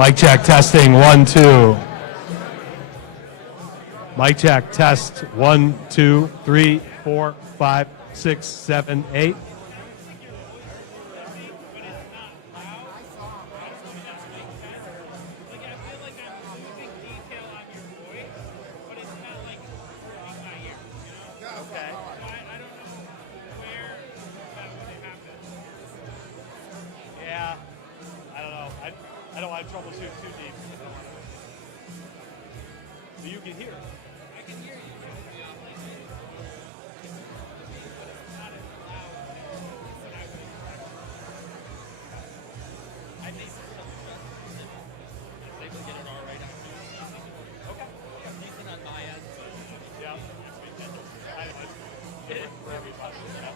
Mic check, testing, 1, 2. Mic check, test, 1, 2, 3, 4, 5, 6, 7, 8. Yeah, I don't know. I don't want to troubleshoot too deep. But you can hear it. I can hear you. I think they can get it all right out. Okay. Yeah, decent on my end. Yeah. For everybody. Yeah.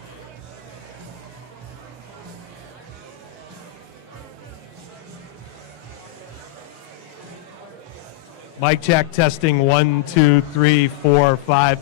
Mic check, testing, 1, 2, 3, 4, 5.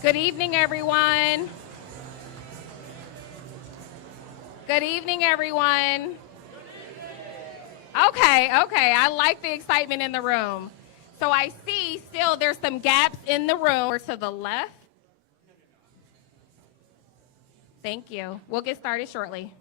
Good evening, everyone. Good evening, everyone. Okay, I like the excitement in the room. So I see still there's some gaps in the room. Or to the left. Thank you. We'll get started shortly.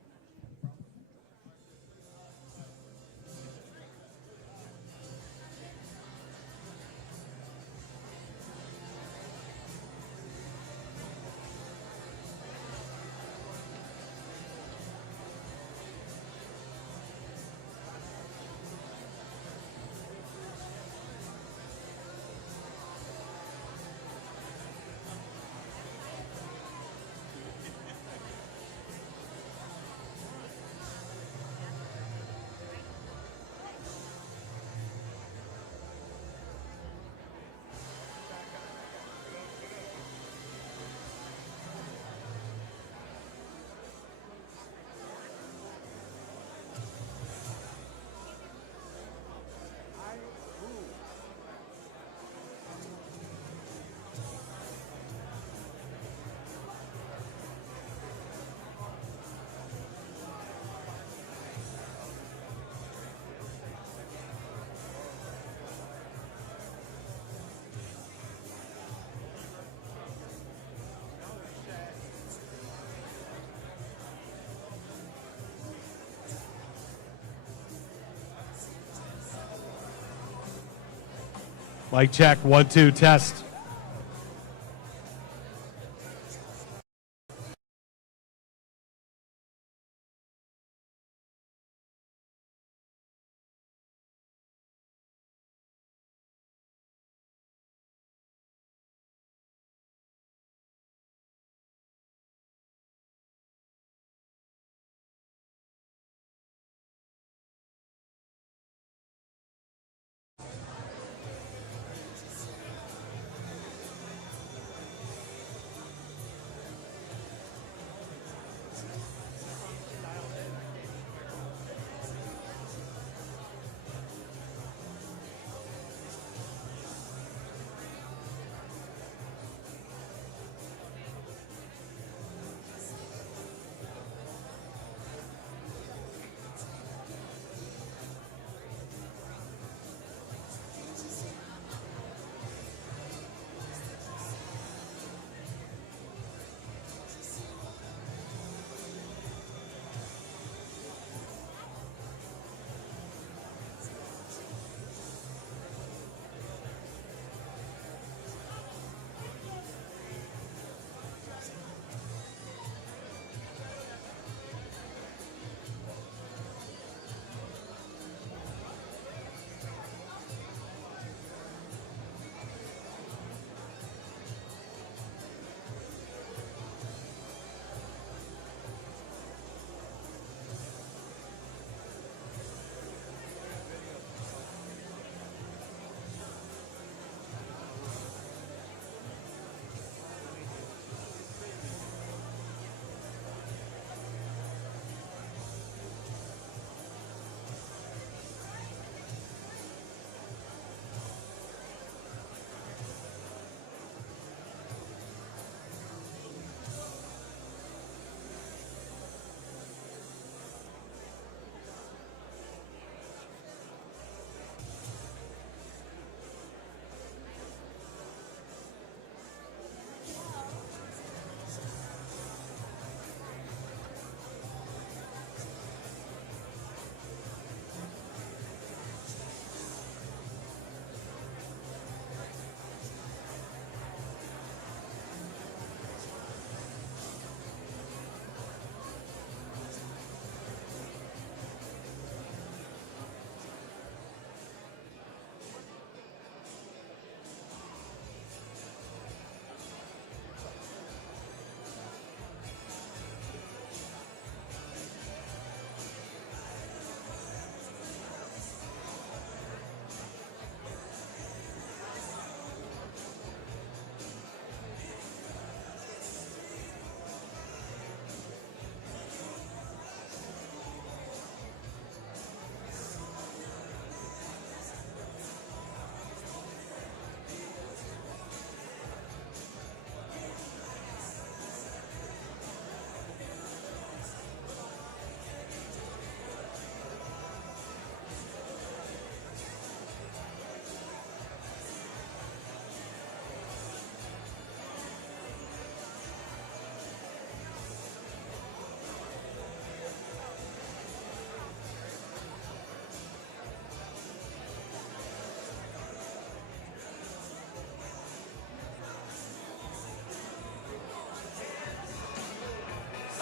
Mic check, 1, 2, test.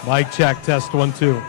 Mic check, test 1, 2.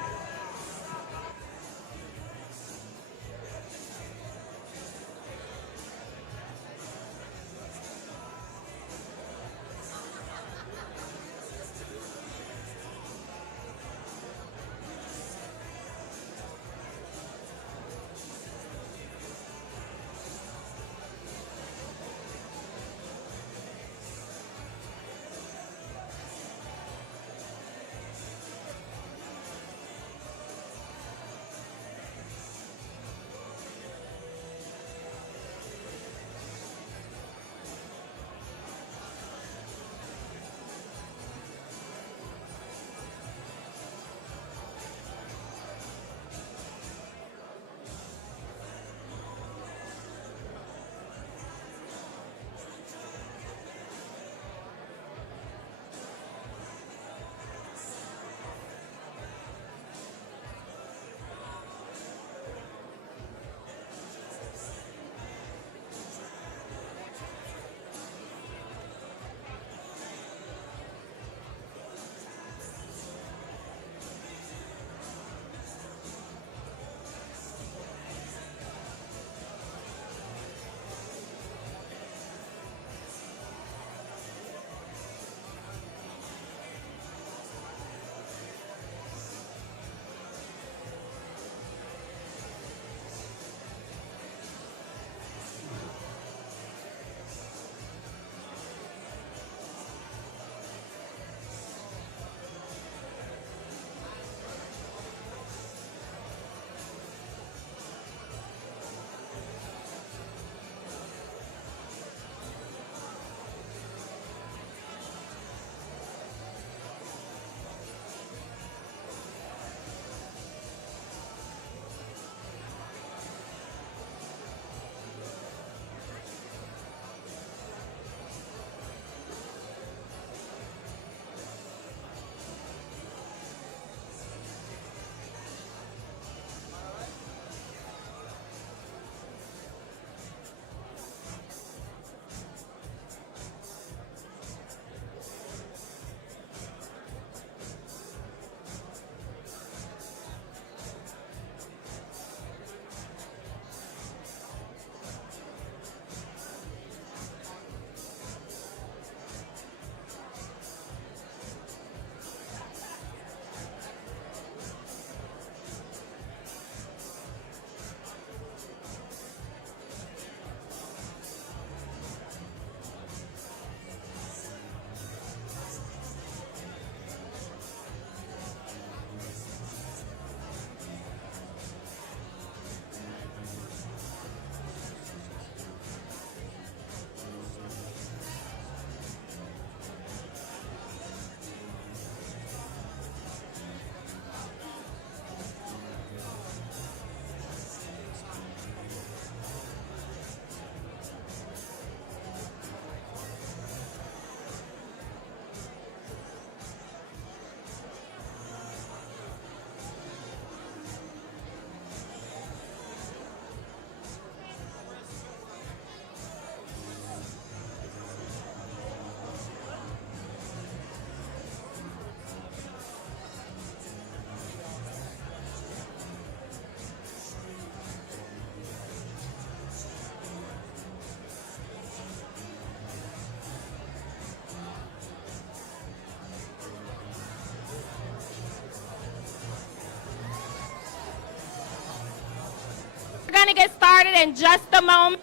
We're going to get started in just a moment.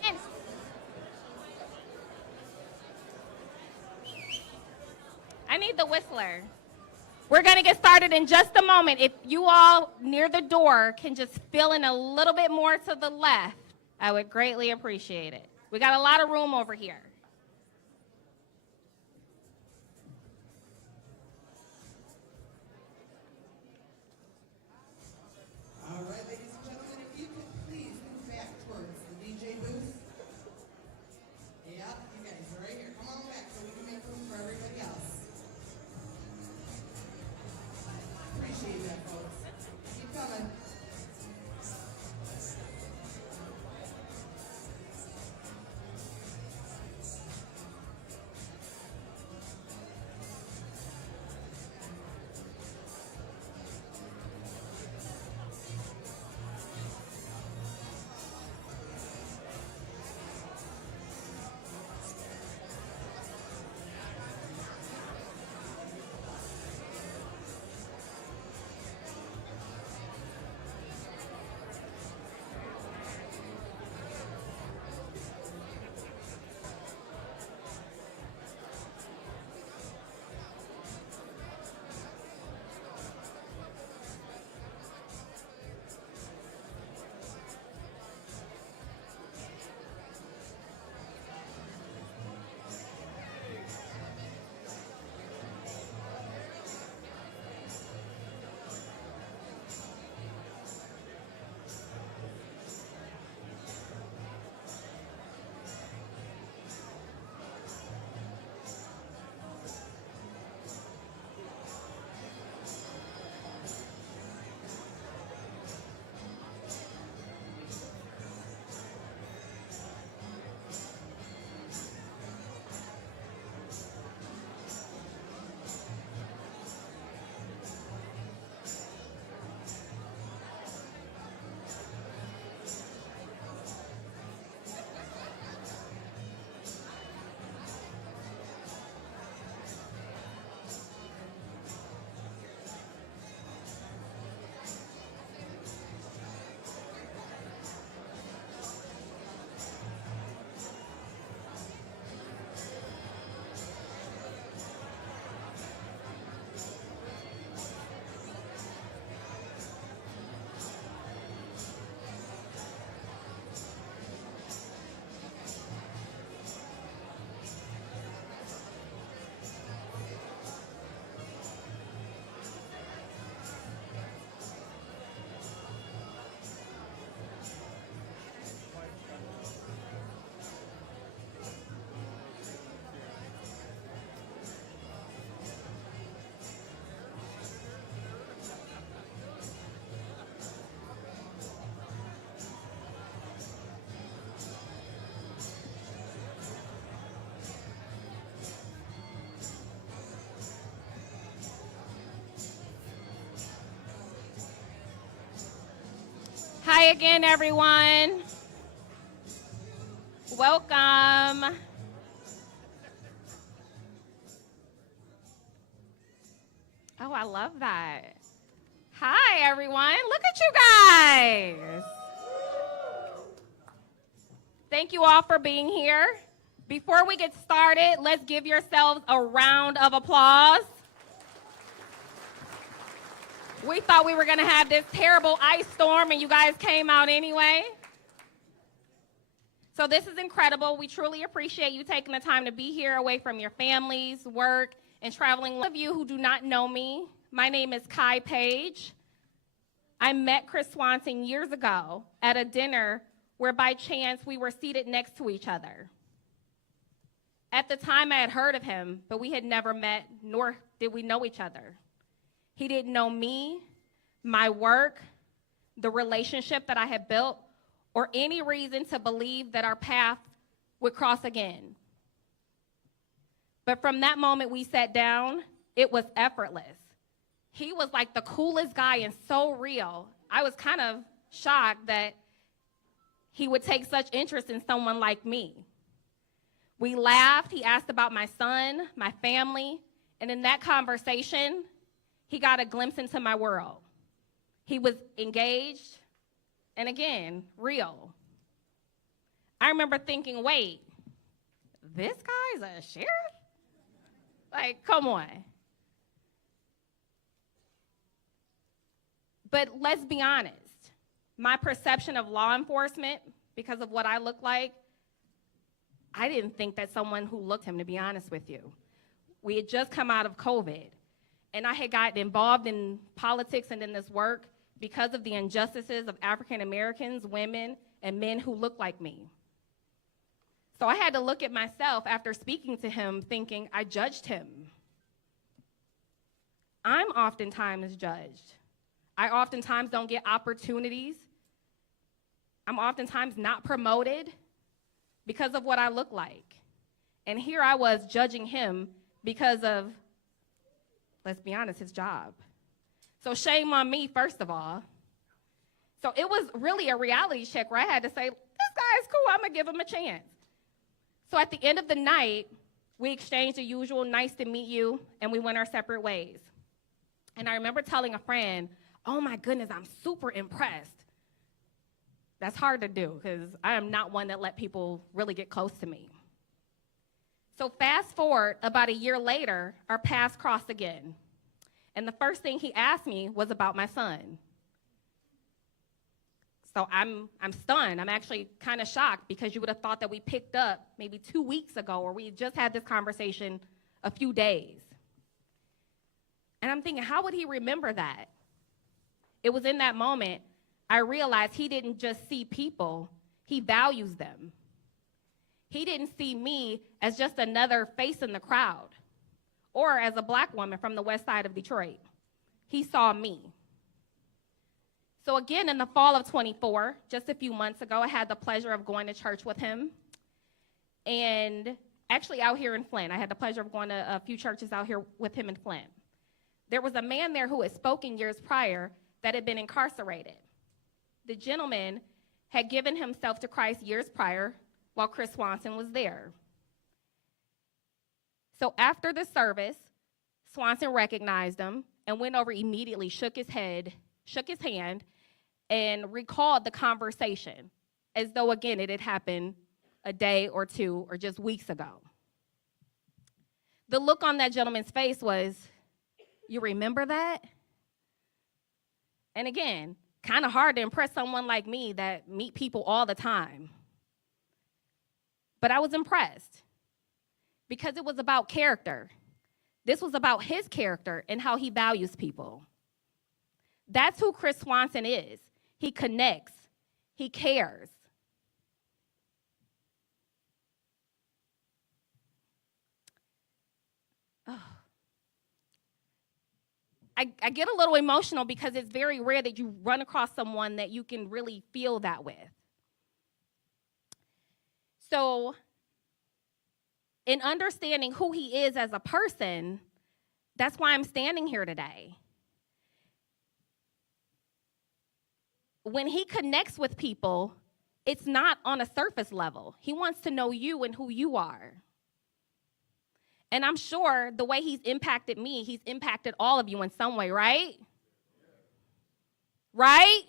I need the whistler. We're going to get started in just a moment. If you all near the door can just fill in a little bit more to the left, I would greatly appreciate it. We got a lot of room over here. All right, ladies and gentlemen, if you could please move back towards the DJ booth. Yep, you guys are right here. Come on back so we can make room for everybody else. Appreciate that, folks. Keep coming. Hi again, everyone. Welcome. Oh, I love that. Hi, everyone. Look at you guys. Thank you all for being here. Before we get started, let's give yourselves a round of applause. We thought we were going to have this terrible ice storm, and you guys came out anyway. So this is incredible. We truly appreciate you taking the time to be here away from your families, work, and traveling. Those of you who do not know me, my name is Kai Page. I met Chris Swanson years ago at a dinner where by chance we were seated next to each other. At the time I had heard of him, but we had never met, nor did we know each other. He didn't know me, my work, the relationship that I had built, or any reason to believe that our path would cross again. But from that moment we sat down, it was effortless. He was like the coolest guy and so real. I was kind of shocked that he would take such interest in someone like me. We laughed, he asked about my son, my family, and in that conversation, he got a glimpse into my world. He was engaged, and again, real. I remember thinking, wait, this guy's a sheriff? Like, come on. But let's be honest. My perception of law enforcement, because of what I look like, I didn't think that someone who looked him, to be honest with you. We had just come out of COVID, and I had gotten involved in politics and in this work because of the injustices of African Americans, women, and men who look like me. So I had to look at myself after speaking to him thinking I judged him. I'm oftentimes judged. I oftentimes don't get opportunities. I'm oftentimes not promoted because of what I look like. And here I was judging him because of, let's be honest, his job. So shame on me, first of all. So it was really a reality check where I had to say, this guy is cool, I'm gonna give him a chance. So at the end of the night, we exchanged the usual nice to meet you, and we went our separate ways. And I remember telling a friend, oh my goodness, I'm super impressed. That's hard to do because I am not one that let people really get close to me. So fast forward about a year later, our paths crossed again. And the first thing he asked me was about my son. So I'm stunned. I'm actually kind of shocked because you would have thought that we picked up maybe 2 weeks ago, or we just had this conversation a few days. And I'm thinking, how would he remember that? It was in that moment I realized he didn't just see people, he values them. He didn't see me as just another face in the crowd or as a black woman from the west side of Detroit. He saw me. So again, in the fall of 24, just a few months ago, I had the pleasure of going to church with him. And actually out here in Flint, I had the pleasure of going to a few churches out here with him in Flint. There was a man there who had spoken years prior that had been incarcerated. The gentleman had given himself to Christ years prior while Chris Swanson was there. So after the service, Swanson recognized him and went over immediately, shook his hand, and recalled the conversation as though, again, it had happened a day or two or just weeks ago. The look on that gentleman's face was, you remember that? And again, kind of hard to impress someone like me that meet people all the time. But I was impressed because it was about character. This was about his character and how he values people. That's who Chris Swanson is. He connects. He cares. Oh. I get a little emotional because it's very rare that you run across someone that you can really feel that with. So, in understanding who he is as a person, that's why I'm standing here today. when he connects with people, it's not on a surface level. He wants to know you and who you are. And I'm sure the way he's impacted me, he's impacted all of you in some way, right? Right?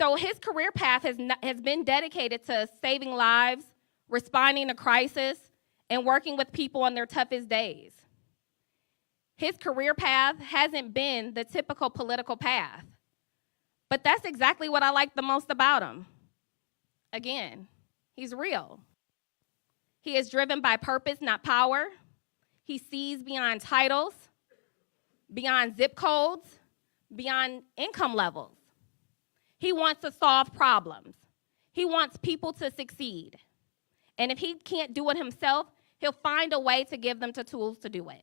So his career path has been dedicated to saving lives, responding to crisis, and working with people on their toughest days. His career path hasn't been the typical political path. But that's exactly what I like the most about him. Again, he's real. He is driven by purpose, not power. He sees beyond titles, beyond zip codes, beyond income levels. He wants to solve problems. He wants people to succeed. And if he can't do it himself, he'll find a way to give them the tools to do it.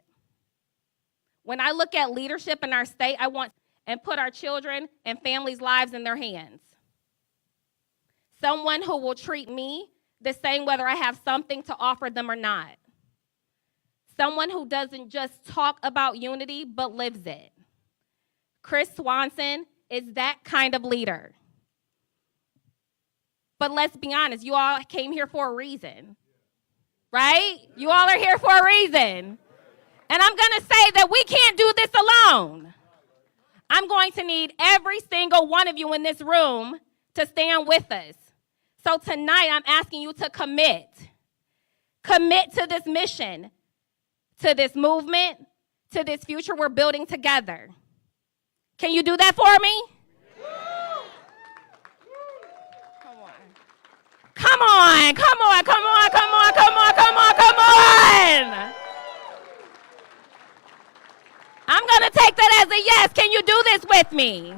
When I look at leadership in our state, I want and put our children and families' lives in their hands. Someone who will treat me the same whether I have something to offer them or not. Someone who doesn't just talk about unity, but lives it. Chris Swanson is that kind of leader. But let's be honest, you all came here for a reason, right? You all are here for a reason. And I'm going to say that we can't do this alone. I'm going to need every single one of you in this room to stand with us. So tonight, I'm asking you to commit. Commit to this mission, to this movement, to this future we're building together. Can you do that for me? Come on, come on, come on, come on, come on, come on, come on. I'm going to take that as a yes. Can you do this with me?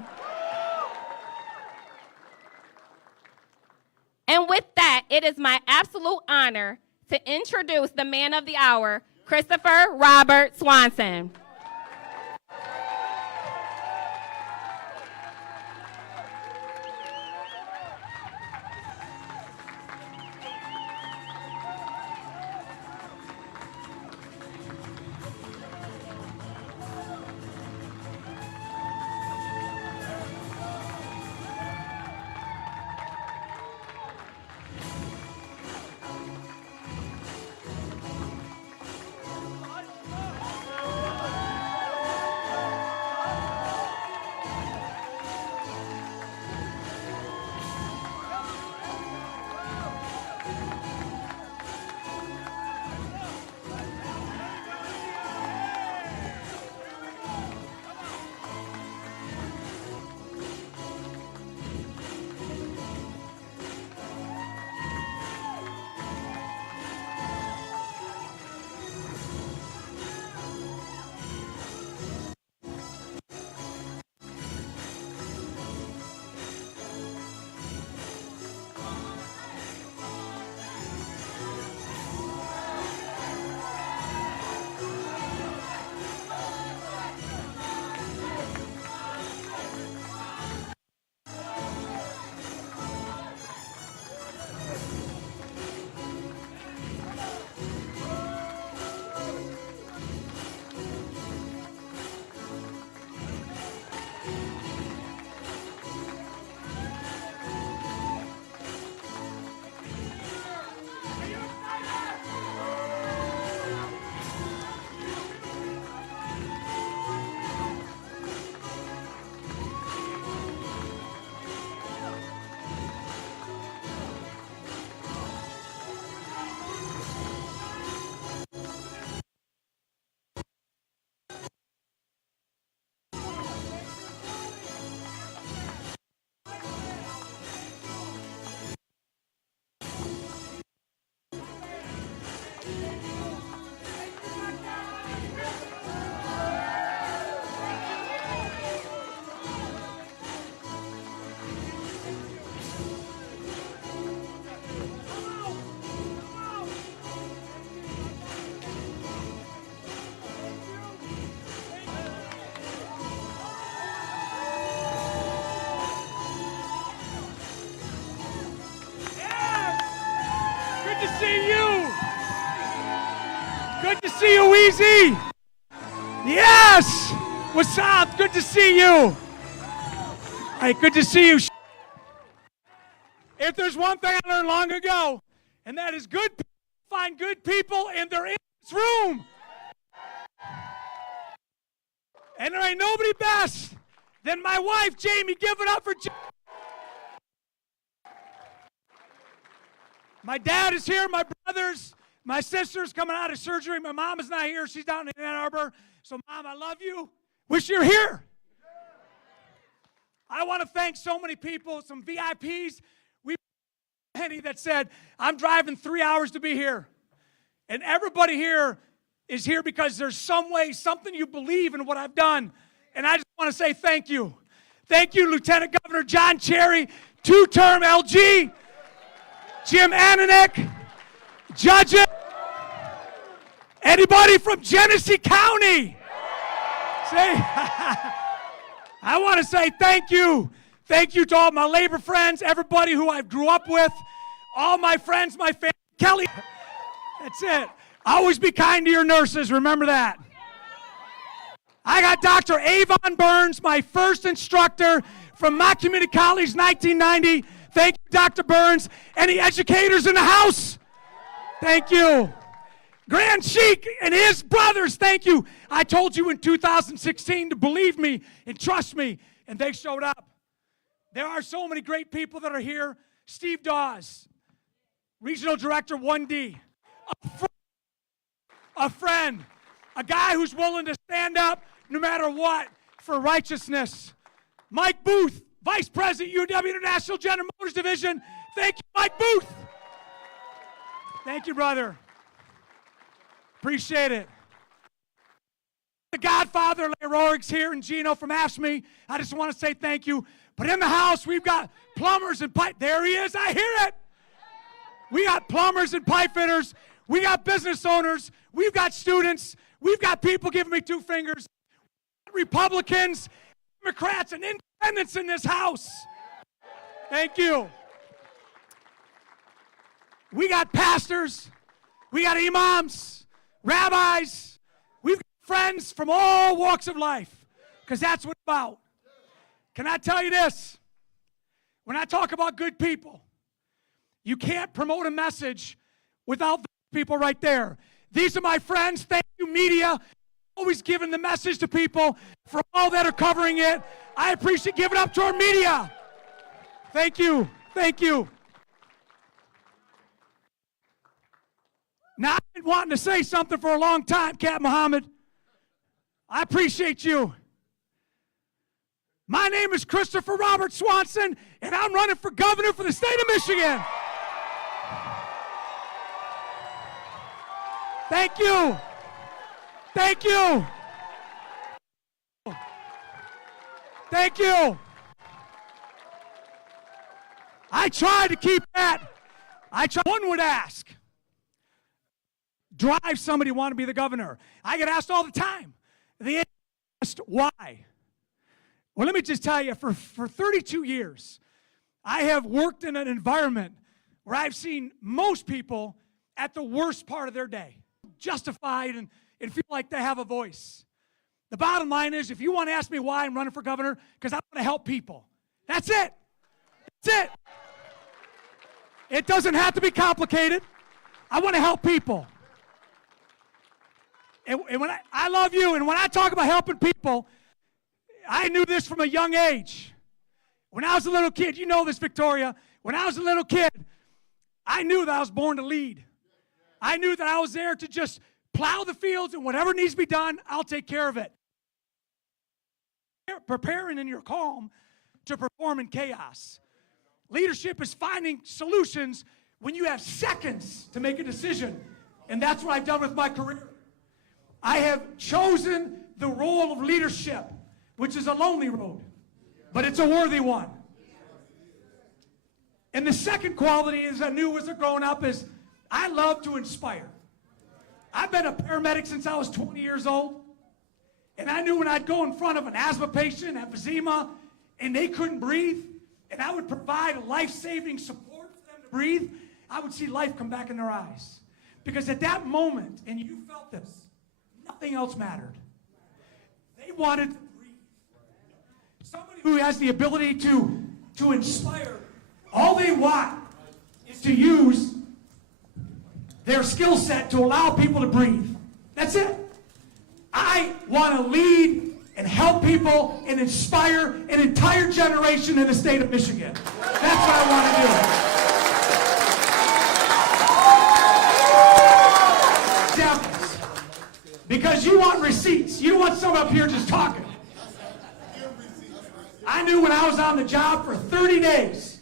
And with that, it is my absolute honor to introduce the man of the hour, Christopher Robert Swanson. Good to see you. Good to see you, Weezy. Yes. What's up? Good to see you. Hey, good to see you. If there's one thing I learned long ago, and that is good people find good people, and they're in this room. And there ain't nobody best than my wife, Jamie. Give it up for Jamie. My dad is here, my brothers, my sister's coming out of surgery. My mom is not here. She's down in Ann Arbor. So, Mom, I love you. Wish you're here. I want to thank so many people, some VIPs. We Penny that said, I'm driving 3 hours to be here. And everybody here is here because there's some way, something you believe in what I've done. And I just want to say thank you. Thank you, Lieutenant Governor John Cherry, two-term LG, Jim Ananek, judges, anybody from Genesee County. Say, I want to say thank you. Thank you to all my labor friends, everybody who I grew up with, all my friends, my family. Kelly, that's it. Always be kind to your nurses, remember that. I got Dr. Avon Burns, my first instructor from Mott Community College, 1990. Thank you, Dr. Burns. Any educators in the house? Thank you. Grand Sheik and his brothers, thank you. I told you in 2016 to believe me and trust me, and they showed up. There are so many great people that are here. Steve Dawes, Regional Director 1D. A friend, a guy who's willing to stand up no matter what for righteousness. Mike Booth, Vice President, UW International General Motors Division. Thank you, Mike Booth. Thank you, brother. Appreciate it. The Godfather, Larry Rorig's here, and Gino from AFSCME. I just want to say thank you. But in the house, we've got plumbers and pipe. There he is. I hear it. We got plumbers and pipe fitters. We got business owners. We've got students. We've got people giving me two fingers. Republicans, Democrats, and independents in this house. Thank you. We got pastors. We got imams, rabbis. We've got friends from all walks of life, because that's what it's about. Can I tell you this? When I talk about good people, you can't promote a message without the people right there. These are my friends. Thank you, media. Always giving the message to people, for all that are covering it. I appreciate giving up to our media. Thank you. Thank you. Now, I've been wanting to say something for a long time, Cat Muhammad. I appreciate you. My name is Christopher Robert Swanson, and I'm running for governor for the state of Michigan. Thank you. Thank you. Thank you. I try to keep that. One would ask, drive somebody who want to be the governor. I get asked all the time. They asked why. Well, let me just tell you, for 32 years, I have worked in an environment where I've seen most people at the worst part of their day, justified and feel like they have a voice. The bottom line is, if you want to ask me why I'm running for governor, because I want to help people. That's it. That's it. It doesn't have to be complicated. I want to help people. And when I love you, and when I talk about helping people, I knew this from a young age. When I was a little kid, you know this, Victoria. When I was a little kid, I knew that I was born to lead. I knew that I was there to just plow the fields, and whatever needs to be done, I'll take care of it. Preparing in your calm to perform in chaos. Leadership is finding solutions when you have seconds to make a decision. And that's what I've done with my career. I have chosen the role of leadership, which is a lonely road, but it's a worthy one. And the second quality is I knew as a growing up is I love to inspire. I've been a paramedic since I was 20 years old, and I knew when I'd go in front of an asthma patient, emphysema, and they couldn't breathe, and I would provide life-saving support for them to breathe, I would see life come back in their eyes. Because at that moment, and you felt this, nothing else mattered. They wanted to breathe. somebody who has the ability to inspire. All they want is to use their skill set to allow people to breathe. That's it. I want to lead and help people and inspire an entire generation in the state of Michigan. That's what I want to do. Examples. Because you want receipts. You don't want someone up here just talking. I knew when I was on the job for 30 days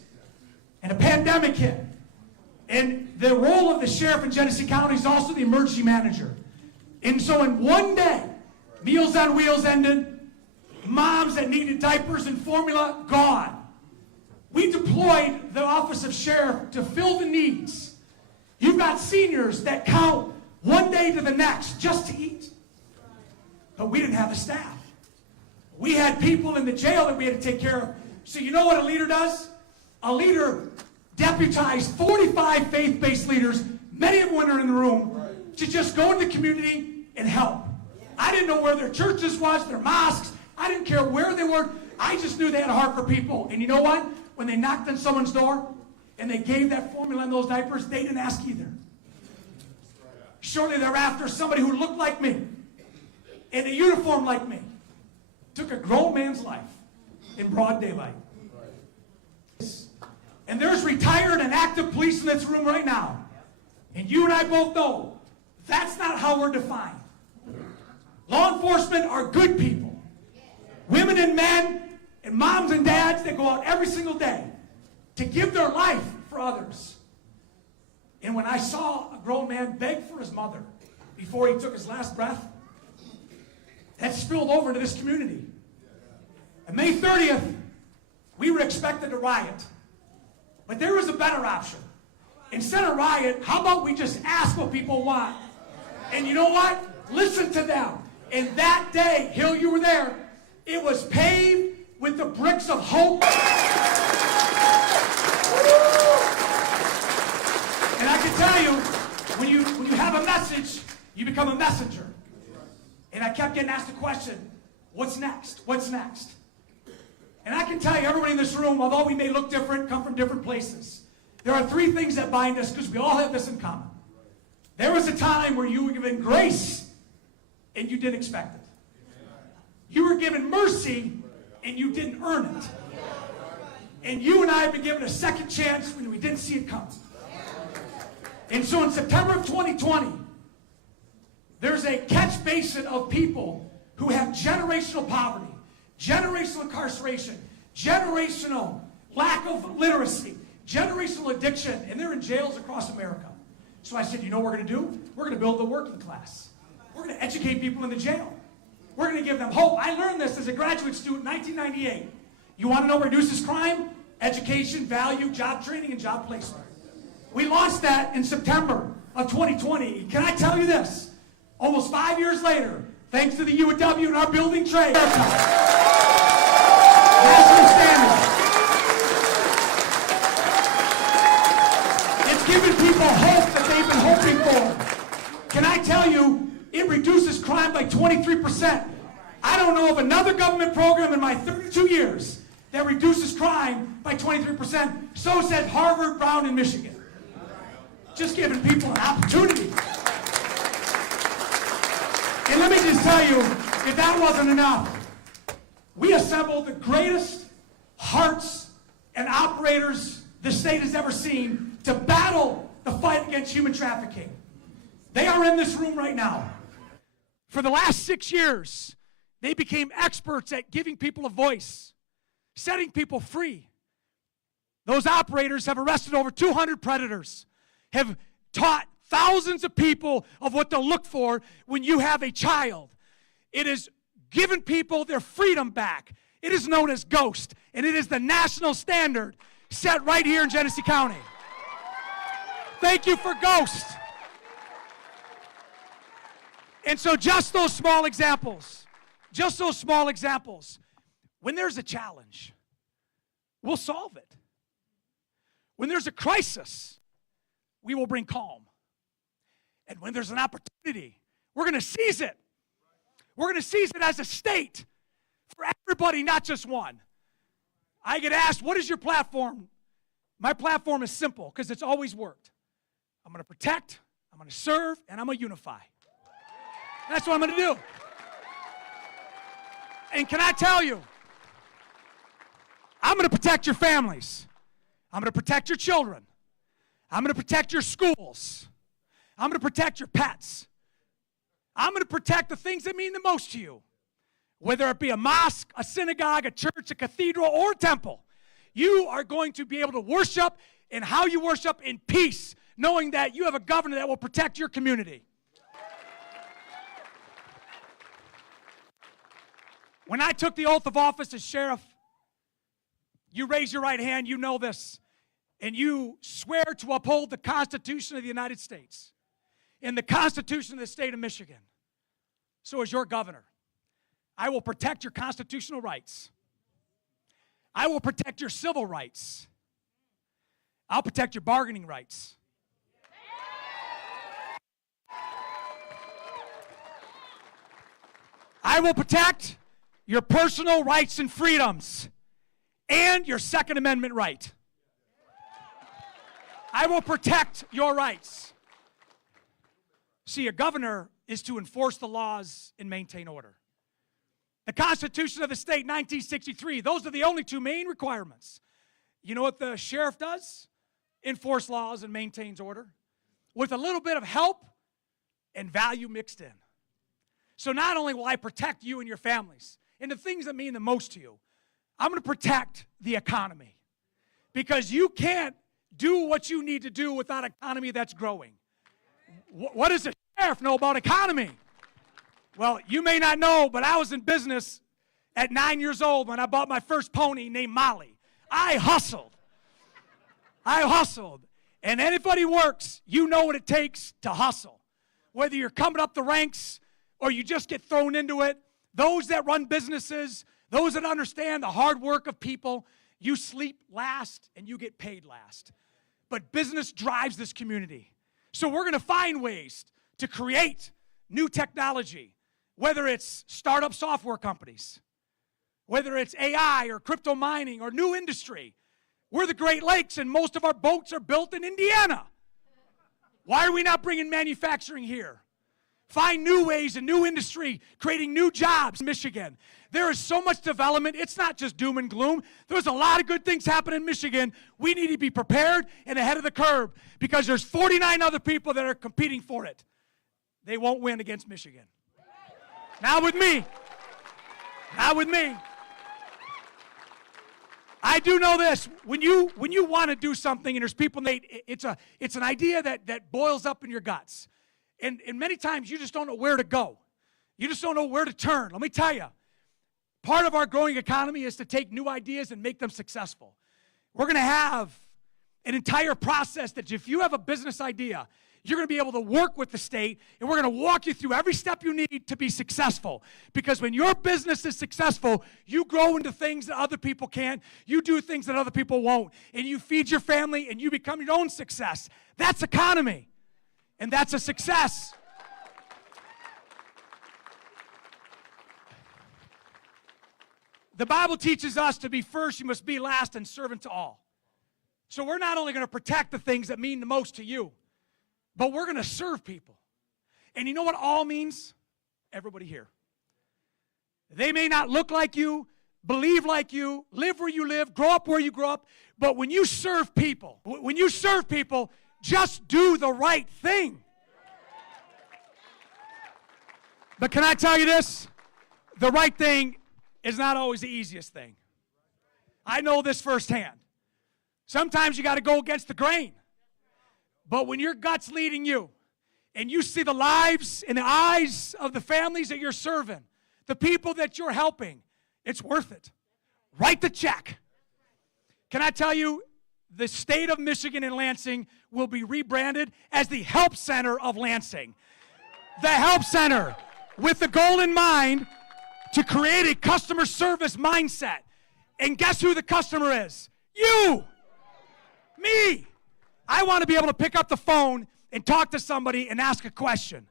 and a pandemic hit, and the role of the sheriff in Genesee County is also the emergency manager. And so in one day, Meals on Wheels ended, moms that needed diapers and formula, gone. We deployed the office of sheriff to fill the needs. You've got seniors that count one day to the next just to eat. But we didn't have the staff. We had people in the jail that we had to take care of. So you know what a leader does? A leader deputized 45 faith-based leaders, many of them are in the room, to just go into the community and help. I didn't know where their churches was, their mosques. I didn't care where they were. I just knew they had a heart for people. And you know what? When they knocked on someone's door and they gave that formula and those diapers, they didn't ask either. Shortly thereafter, somebody who looked like me, in a uniform like me, took a grown man's life in broad daylight. And there's retired and active police in this room right now. And you and I both know that's not how we're defined. Law enforcement are good people. Women and men and moms and dads that go out every single day to give their life for others. And when I saw a grown man beg for his mother before he took his last breath, that spilled over into this community. On May 30th, we were expected to riot. But there was a better option. Instead of riot, how about we just ask what people want? And you know what? Listen to them. And that day, Hill, you were there, it was paved with the bricks of hope. And I can tell you, when you have a message, you become a messenger. And I kept getting asked the question, what's next? What's next? And I can tell you, everybody in this room, although we may look different, come from different places, there are three things that bind us because we all have this in common. There was a time where you were given grace and you didn't expect it. You were given mercy and you didn't earn it. And you and I have been given a second chance when we didn't see it coming. And so in September of 2020, there's a catch basin of people who have generational poverty, generational incarceration, generational lack of literacy, generational addiction, and they're in jails across America. So I said, you know what we're going to do? We're going to build the working class. We're going to educate people in the jail. We're going to give them hope. I learned this as a graduate student in 1998. You want to know what reduces crime? Education, value, job training, and job placement. We launched that in September of 2020. Can I tell you this? Almost 5 years later, thanks to the UW and our building trade, national standard. It's giving people hope that they've been hoping for. Can I tell you, it reduces crime by 23%. I don't know of another government program in my 32 years that reduces crime by 23%. So said Harvard, Brown, and Michigan. Just giving people an opportunity. And let me just tell you, if that wasn't enough, we assembled the greatest hearts and operators the state has ever seen to battle the fight against human trafficking. They are in this room right now. For the last 6 years, they became experts at giving people a voice, setting people free. Those operators have arrested over 200 predators, have taught thousands of people of what to look for when you have a child. It has given people their freedom back. It is known as GHOST, and it is the national standard set right here in Genesee County. Thank you for GHOST. And so just those small examples, when there's a challenge, we'll solve it. When there's a crisis, we will bring calm. And when there's an opportunity, we're going to seize it. We're going to seize it as a state for everybody, not just one. I get asked, what is your platform? My platform is simple because it's always worked. I'm going to protect, I'm going to serve, and I'm going to unify. That's what I'm going to do. And can I tell you, I'm going to protect your families. I'm going to protect your children. I'm going to protect your schools. I'm going to protect your pets. I'm going to protect the things that mean the most to you. Whether it be a mosque, a synagogue, a church, a cathedral, or a temple, you are going to be able to worship and how you worship in peace, knowing that you have a governor that will protect your community. When I took the oath of office as sheriff, you raise your right hand, you know this, and you swear to uphold the Constitution of the United States and the Constitution of the state of Michigan. So as your governor, I will protect your constitutional rights. I will protect your civil rights. I'll protect your bargaining rights. I will protect your personal rights and freedoms and your Second Amendment right. I will protect your rights. See, a governor is to enforce the laws and maintain order. The Constitution of the state, 1963, those are the only two main requirements. You know what the sheriff does? Enforce laws and maintains order with a little bit of help and value mixed in. So not only will I protect you and your families and the things that mean the most to you, I'm going to protect the economy because you can't do what you need to do without an economy that's growing. What does the sheriff know about economy? Well, you may not know, but I was in business at 9 years old when I bought my first pony named Molly. I hustled. And anybody works, you know what it takes to hustle. Whether you're coming up the ranks or you just get thrown into it, those that run businesses, those that understand the hard work of people, you sleep last and you get paid last. But business drives this community. So we're going to find ways to create new technology, whether it's startup software companies, whether it's AI or crypto mining or new industry. We're the Great Lakes, and most of our boats are built in Indiana. Why are we not bringing manufacturing here? Find new ways and new industry, creating new jobs in Michigan. There is so much development. It's not just doom and gloom. There's a lot of good things happening in Michigan. We need to be prepared and ahead of the curve because there's 49 other people that are competing for it. They won't win against Michigan. Not with me. Not with me. I do know this. When you want to do something and there's people, it's an idea that boils up in your guts. And many times you just don't know where to go. You just don't know where to turn. Let me tell you, part of our growing economy is to take new ideas and make them successful. We're going to have an entire process that if you have a business idea, you're going to be able to work with the state, and we're going to walk you through every step you need to be successful. Because when your business is successful, you grow into things that other people can't. You do things that other people won't. And you feed your family, and you become your own success. That's economy. And that's a success. The Bible teaches us to be first, you must be last, and servant to all. So we're not only going to protect the things that mean the most to you, but we're going to serve people. And you know what all means? Everybody here. They may not look like you, believe like you, live where you live, grow up where you grow up, but when you serve people, just do the right thing. But can I tell you this? The right thing is not always the easiest thing. I know this firsthand. Sometimes you got to go against the grain. But when your gut's leading you, and you see the lives in the eyes of the families that you're serving, the people that you're helping, it's worth it. Write the check. Can I tell you, the state of Michigan and Lansing will be rebranded as the Help Center of Lansing. The Help Center, with the goal in mind to create a customer service mindset. And guess who the customer is? You. Me. I want to be able to pick up the phone and talk to somebody and ask a question.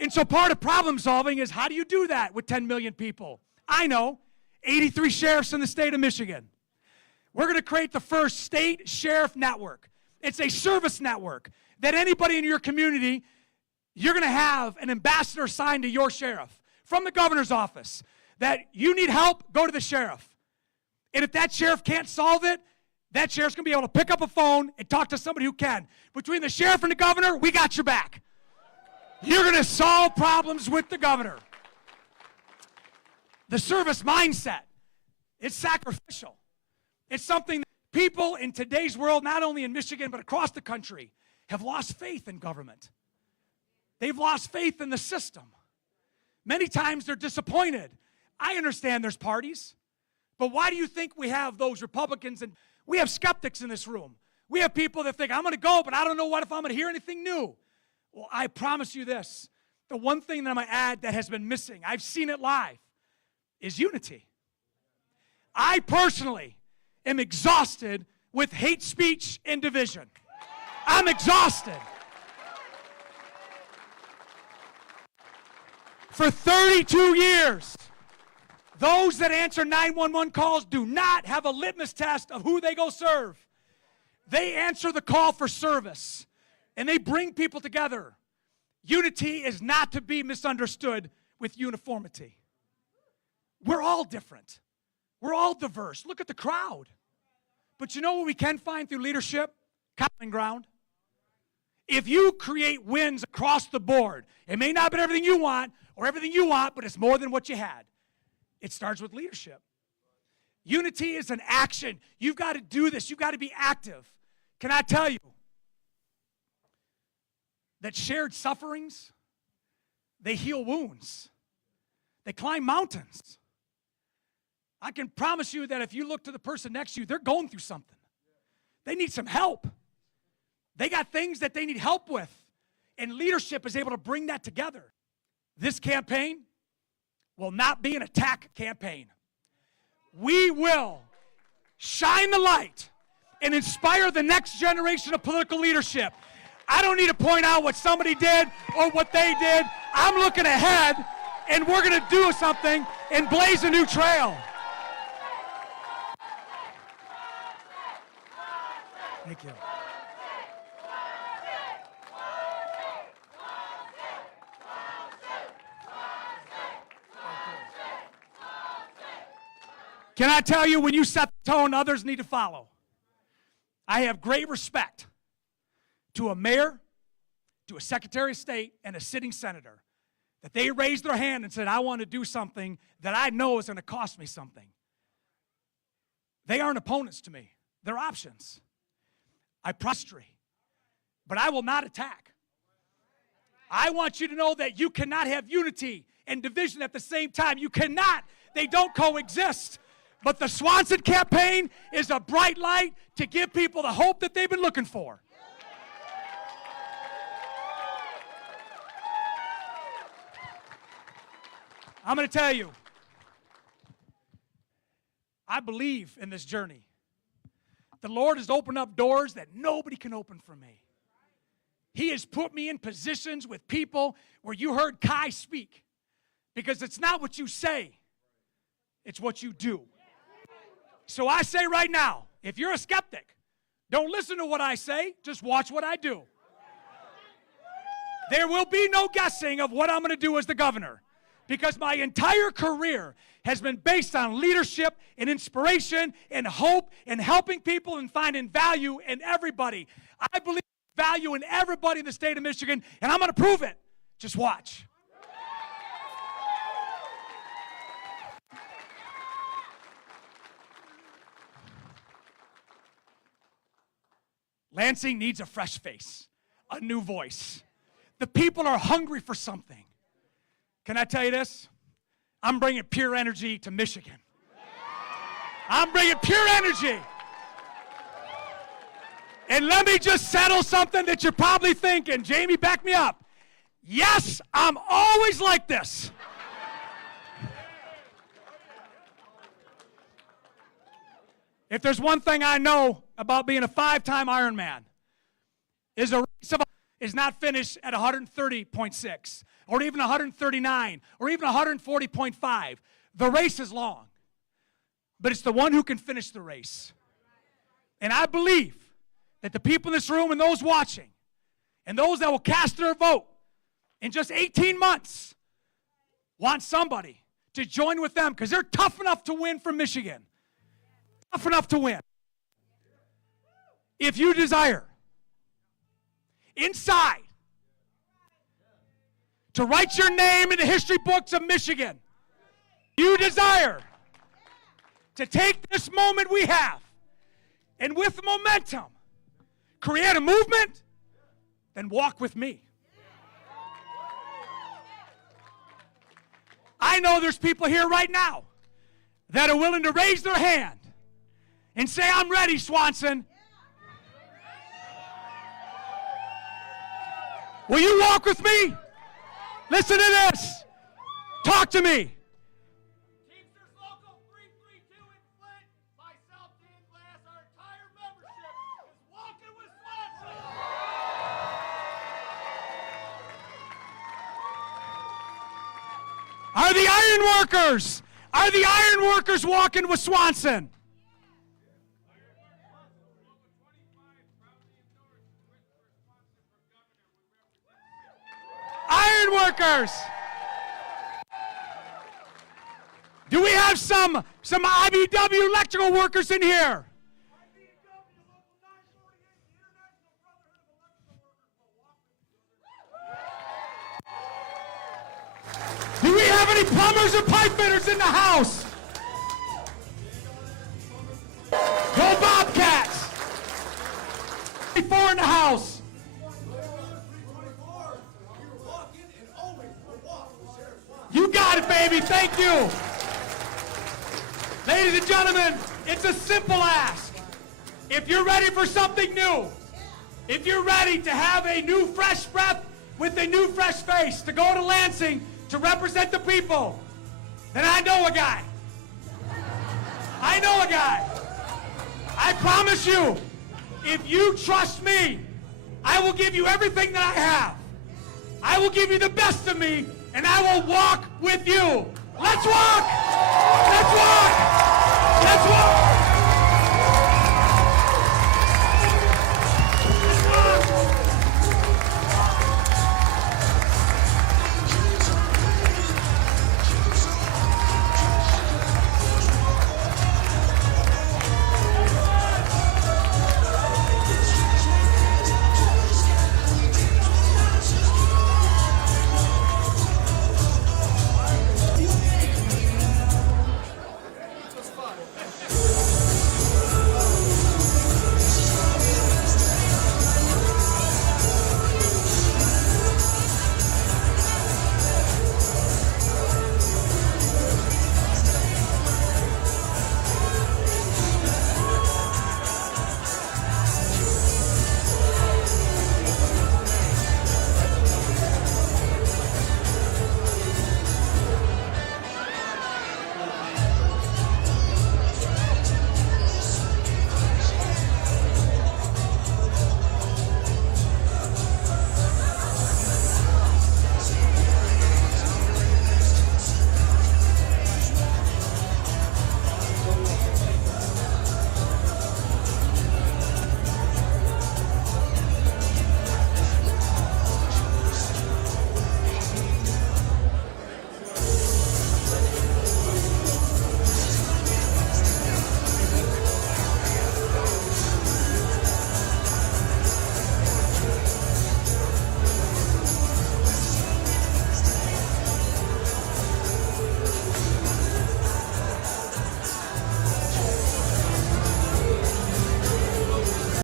And so part of problem solving is, how do you do that with 10 million people? I know, 83 sheriffs in the state of Michigan. We're going to create the first state sheriff network. It's a service network that anybody in your community, you're going to have an ambassador assigned to your sheriff from the governor's office. That you need help, go to the sheriff. And if that sheriff can't solve it, that sheriff's going to be able to pick up a phone and talk to somebody who can. Between the sheriff and the governor, we got your back. You're going to solve problems with the governor. The service mindset, it's sacrificial. It's something that people in today's world, not only in Michigan but across the country, have lost faith in government. They've lost faith in the system. Many times they're disappointed. I understand there's parties, but why do you think we have those Republicans and we have skeptics in this room? We have people that think, I'm going to go, but I don't know what if I'm going to hear anything new. Well, I promise you this. The one thing that I'm going to add that has been missing, I've seen it live, is unity. I personally am exhausted with hate speech and division. I'm exhausted. For 32 years, those that answer 911 calls do not have a litmus test of who they go serve. They answer the call for service, and they bring people together. Unity is not to be misunderstood with uniformity. We're all different. We're all diverse. Look at the crowd. But you know what we can find through leadership? Common ground. If you create wins across the board, it may not be everything you want or everything you want, but it's more than what you had. It starts with leadership. Unity is an action. You've got to do this. You've got to be active. Can I tell you that shared sufferings, they heal wounds. They climb mountains. I can promise you that if you look to the person next to you, they're going through something. They need some help. They got things that they need help with. And leadership is able to bring that together. This campaign will not be an attack campaign. We will shine the light and inspire the next generation of political leadership. I don't need to point out what somebody did or what they did. I'm looking ahead, and we're going to do something and blaze a new trail. Thank you. Can I tell you, when you set the tone, others need to follow. I have great respect to a mayor, to a secretary of state, and a sitting senator, that they raised their hand and said, I want to do something that I know is going to cost me something. They aren't opponents to me. They're options. I prostrate, but I will not attack. I want you to know that you cannot have unity and division at the same time. You cannot. They don't coexist. But the Swanson campaign is a bright light to give people the hope that they've been looking for. I'm going to tell you, I believe in this journey. The Lord has opened up doors that nobody can open for me. He has put me in positions with people where you heard Kai speak. Because it's not what you say, it's what you do. So I say right now, if you're a skeptic, don't listen to what I say, just watch what I do. There will be no guessing of what I'm going to do as the governor, because my entire career has been based on leadership and inspiration and hope and helping people and finding value in everybody. I believe value in everybody in the state of Michigan, and I'm going to prove it. Just watch. Lansing needs a fresh face, a new voice. The people are hungry for something. Can I tell you this? I'm bringing pure energy to Michigan. I'm bringing pure energy. And let me just settle something that you're probably thinking. Jamie, back me up. Yes, I'm always like this. If there's one thing I know about being a 5-time Ironman, is a race is not finished at 130.6 or even 139 or even 140.5. The race is long, but it's the one who can finish the race. And I believe that the people in this room and those watching and those that will cast their vote in just 18 months want somebody to join with them because they're tough enough to win from Michigan. Tough enough to win. If you desire inside to write your name in the history books of Michigan, you desire to take this moment we have and with momentum create a movement, then walk with me. I know there's people here right now that are willing to raise their hand and say, I'm ready, Swanson. Will you walk with me? Listen to this. Talk to me. Teamsters Local 332 in Flint, myself, Dan Glass, our entire membership is walking with Swanson. Are the iron workers? Are the iron workers walking with Swanson? Iron workers. Do we have some IBW electrical workers in here? Do we have any plumbers or pipe fitters in the house? Go Bobcats! 4 in the house. You got it, baby. Thank you. Ladies and gentlemen, it's a simple ask. If you're ready for something new, if you're ready to have a new fresh breath with a new fresh face, to go to Lansing to represent the people, then I know a guy. I know a guy. I promise you, if you trust me, I will give you everything that I have. I will give you the best of me, and I will walk with you. Let's walk! Let's walk! Let's walk!